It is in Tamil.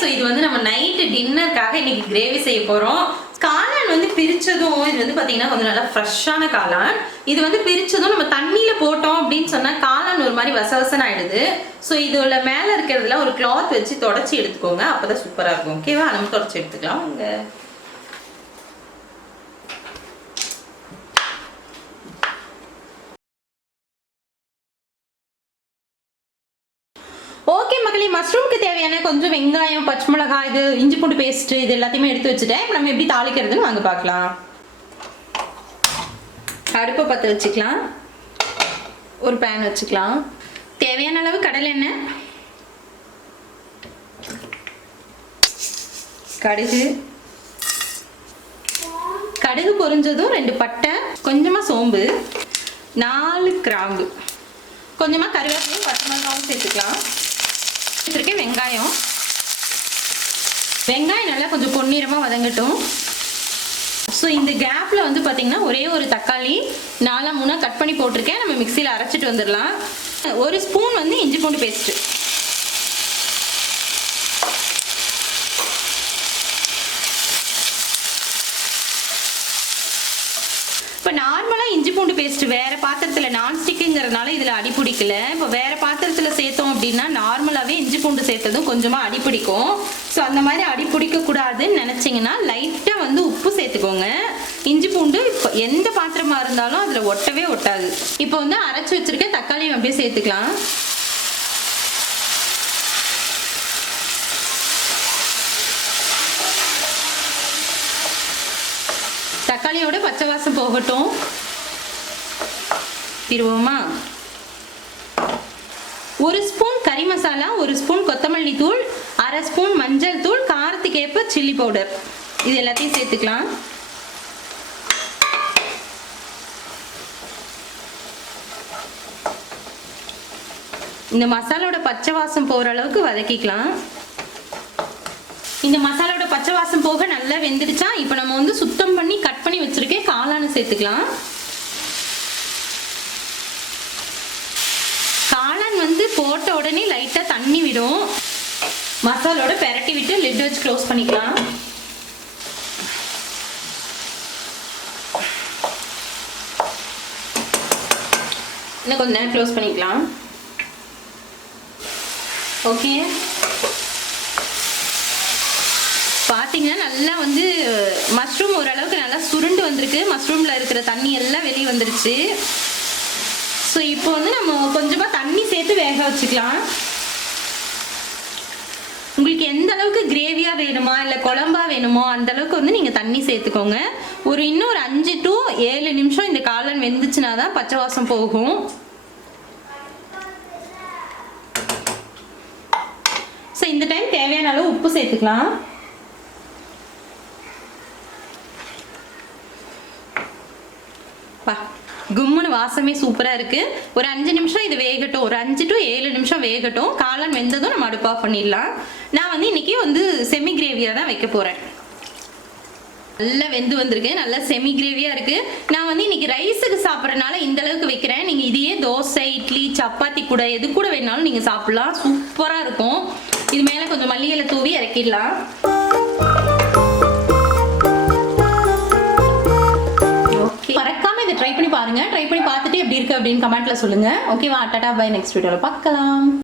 ஸோ இது வந்து நம்ம நைட்டு டின்னருக்காக இன்னைக்கு கிரேவி செய்ய போகிறோம். காளான் வந்து பிரித்ததும் இது வந்து பார்த்தீங்கன்னா கொஞ்சம் நல்லா ஃப்ரெஷ்ஷான காளான். இது வந்து பிரித்ததும் நம்ம தண்ணியில் போட்டோம் அப்படின்னு சொன்னால் காளான் ஒரு மாதிரி வசவசன்னு ஆகிடுது. ஸோ இதோட மேலே இருக்கிறதுல ஒரு கிளாத் வச்சு தொடச்சி எடுத்துக்கோங்க, அப்போ தான் சூப்பராக இருக்கும். ஓகேவா, நம்ம தொடச்சி எடுத்துக்கலாம். அங்கே ஓகே மக்களே, மஷ்ரூமுக்கு தேவையான கொஞ்சம் வெங்காயம், பச்சை மிளகாய், இது இஞ்சி பூண்டு பேஸ்ட், இது எல்லாத்தையுமே எடுத்து வச்சுட்டேன். இப்போ நம்ம எப்படி தாளிக்கிறதுன்னு வாங்க பார்க்கலாம். அடுப்பை பற்ற வச்சுக்கலாம். ஒரு பேன் வச்சுக்கலாம். தேவையான அளவு கடலை எண்ணெய், கடுகு, கடுகு பொரிஞ்சதும் 2 பட்டை, கொஞ்சமாக சோம்பு, 4 கிராம்பு, கொஞ்சமாக கருவேப்பிலையும் பச்சை மிளகாயும் சேர்த்துக்கலாம். வச்சிருக்கேன் வெங்காயம். வெங்காயம் நல்லா கொஞ்சம் பொன்னிறமாக வதங்கட்டும். ஸோ இந்த கேப்பில் வந்து பார்த்தீங்கன்னா ஒரே ஒரு தக்காளி 4-3 கட் பண்ணி போட்டிருக்கேன். நம்ம மிக்சியில் அரைச்சிட்டு வந்துடலாம். 1 ஸ்பூன் வந்து இஞ்சி பூண்டு பேஸ்ட்டு, இப்போ நார்மலாக இஞ்சி பூண்டு பேஸ்ட் வேறு பாத்திரத்தில் நான்ஸ்டிக்குங்கிறதுனால இதில் அடி பிடிக்கல. இப்போ வேறு பாத்திரத்தில் சேர்த்தோம் அப்படின்னா நார்மலாகவே இஞ்சி பூண்டு சேர்த்ததும் கொஞ்சமாக அடி பிடிக்கும். ஸோ அந்த மாதிரி அடி பிடிக்கக்கூடாதுன்னு நினச்சிங்கன்னா லைட்டாக வந்து உப்பு சேர்த்துக்கோங்க. இஞ்சி பூண்டு இப்போ எந்த பாத்திரமாக இருந்தாலும் அதில் ஒட்டவே ஒட்டாது. இப்போ வந்து அரைச்சி வச்சுருக்க தக்காளியும் அப்படியே சேர்த்துக்கலாம். தக்காளியோட பச்சை வாசம் போகட்டும். திருவோமா 1 ஸ்பூன் கறி மசாலா, 1 ஸ்பூன் கொத்தமல்லி தூள், 1/2 ஸ்பூன் மஞ்சள் தூள், காரத்துக்கு ஏற்ப சில்லி பவுடர், இது எல்லாத்தையும் சேர்த்துக்கலாம். இந்த மசாலோட பச்சை வாசம் போகிற அளவுக்கு வதக்கிக்கலாம். இந்த மசாலோட பச்சை வாசம் போக நல்லா வெந்துடுச்சா, இப்போ நம்ம வந்து சுத்தம் பண்ணி கட் பண்ணி வச்சிருக்கேன் காளானை சேர்த்துக்கலாம். காளான் வந்து போட்ட உடனே லைட்டாக தண்ணி விடும். மசாலோட பெரட்டி விட்டு லிட் வச்சு க்ளோஸ் பண்ணிக்கலாம். இன்னும் கொஞ்ச நேரம் க்ளோஸ் பண்ணிக்கலாம். ஓகே, பார்த்தீங்கன்னா நல்லா வந்து மஷ்ரூம் ஓரளவுக்கு நல்லா சுருண்டு வந்திருக்கு. மஷ்ரூமில் இருக்கிற தண்ணி எல்லாம் வெளியே வந்துருச்சு. ஸோ இப்போ வந்து நம்ம கொஞ்சமாக தண்ணி சேர்த்து வேக வச்சுக்கலாம். உங்களுக்கு எந்த அளவுக்கு கிரேவியாக வேணுமா இல்லை குழம்பா வேணுமோ அந்த அளவுக்கு வந்து நீங்கள் தண்ணி சேர்த்துக்கோங்க. இன்னும் ஒரு 5 to 7 நிமிஷம் இந்த காளான் வெந்துச்சுன்னா தான் பச்சை வாசம் போகும். ஸோ இந்த டைம் தேவையான அளவு உப்பு சேர்த்துக்கலாம். கும்முன்னு வாசமே சூப்பராக இருக்குது. ஒரு 5 நிமிஷம் இது வேகட்டும், ஒரு 5 to 7 நிமிஷம் வேகட்டும். காளான் வெந்ததும் நம்ம அடுப்பு ஆஃப் பண்ணிடலாம். நான் வந்து இன்றைக்கி வந்து செமி கிரேவியாக தான் வைக்க போகிறேன். நல்லா வெந்து வந்திருக்கு, நல்லா செமி கிரேவியாக இருக்குது. நான் வந்து இன்றைக்கி ரைஸுக்கு சாப்பிட்றதுனால இந்த அளவுக்கு வைக்கிறேன். நீங்கள் இதையே தோசை, இட்லி, சப்பாத்தி கூட எது கூட வேணாலும் நீங்கள் சாப்பிட்லாம். சூப்பராக இருக்கும். இது மேலே கொஞ்சம் மல்லி இலை தூவி இறக்கிடலாம். மறக்காம இதை ட்ரை பண்ணி பாருங்க. ட்ரை பண்ணி பார்த்துட்டு எப்படி இருக்கு அப்படின்னு கமெண்ட்ல சொல்லுங்க. ஓகேவா, டாடா பை, நெக்ஸ்ட் வீடியோல பார்க்கலாம்.